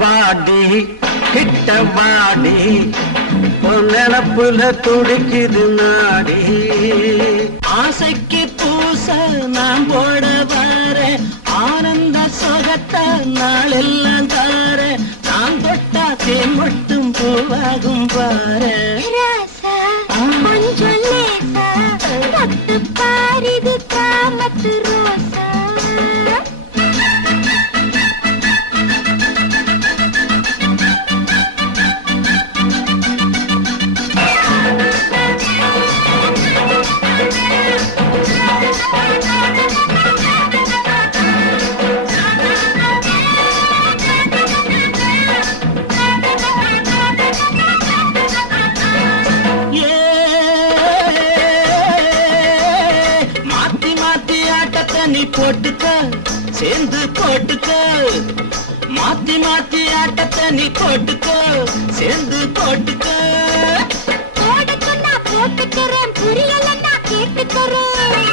வாடி கிட்ட வாடி நினப்புல துடிக்குது நாடி ஆசைக்கு பூச நான் போட வர ஆனந்த சுகத்தை நாளெல்லாம் தார நான் தொட்டா தேன் மட்டும் பூவாகும் பாரு கொஞ்சம் லேசா தொட்டு பாரிது காமத்து ரோசா நீ போட்டுக்க சேர்ந்து போட்டுக்க மாத்தி மாத்தி ஆட்டத்தை நீ போட்டுக்க சேர்ந்து போட்டுக்க போடுக்கு நான் போட்டுக்கிறேன் புரியலன்னா கேட்டுக்கிறேன்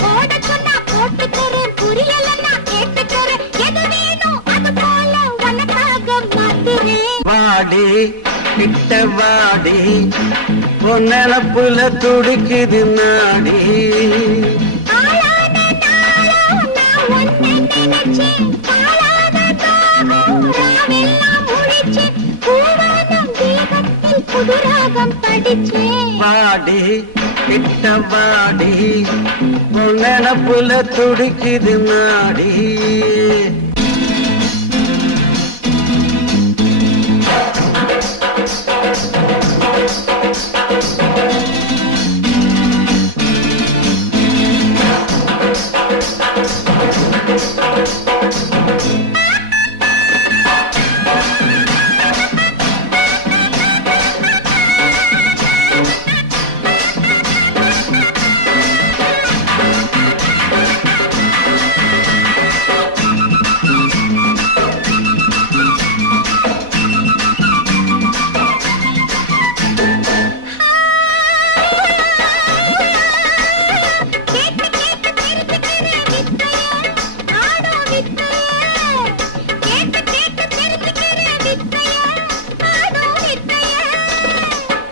போடுக்கு நான் போட்டுக்கிறேன் புரியலன்னா கேட்டுக்கிறேன் எது வேணும் அது போல உனக்காக மாத்துறேன் வாடி கிட்ட வாடி பொன்னப்புல துடிக்குது நாடி வாடி கிட்ட வாடி பொன்னப்புல துடிக்குது நாடி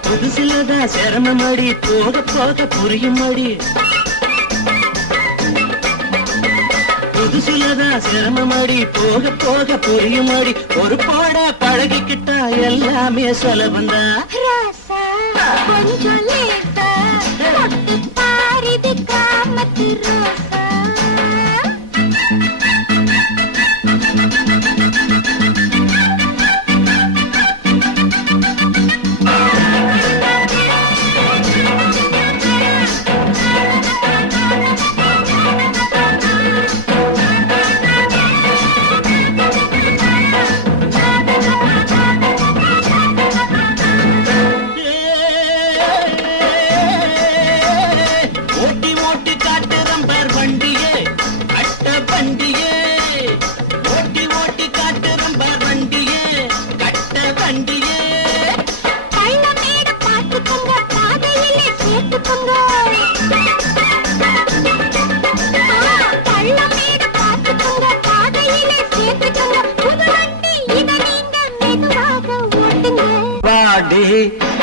புதுசிலதான் சிரமமடி போக போக புரியுமடி புதுசிலதான் சிரமமடி போக போக புரியுமடி ஒரு போட பழகிக்கிட்டா எல்லாமே சுலபந்தா கொஞ்சம் லேசா தொட்டு பாரிது காமத்து ரோசா வாடி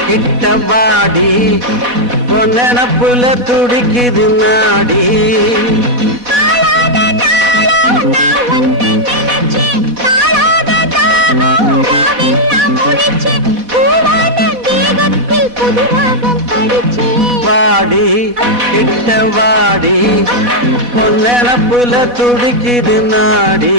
கிட்ட வாடி பொன்னப்புல துடிக்குது நாடி வாடி கிட்ட வாடி பொன்னப்புல துடிக்குது நாடி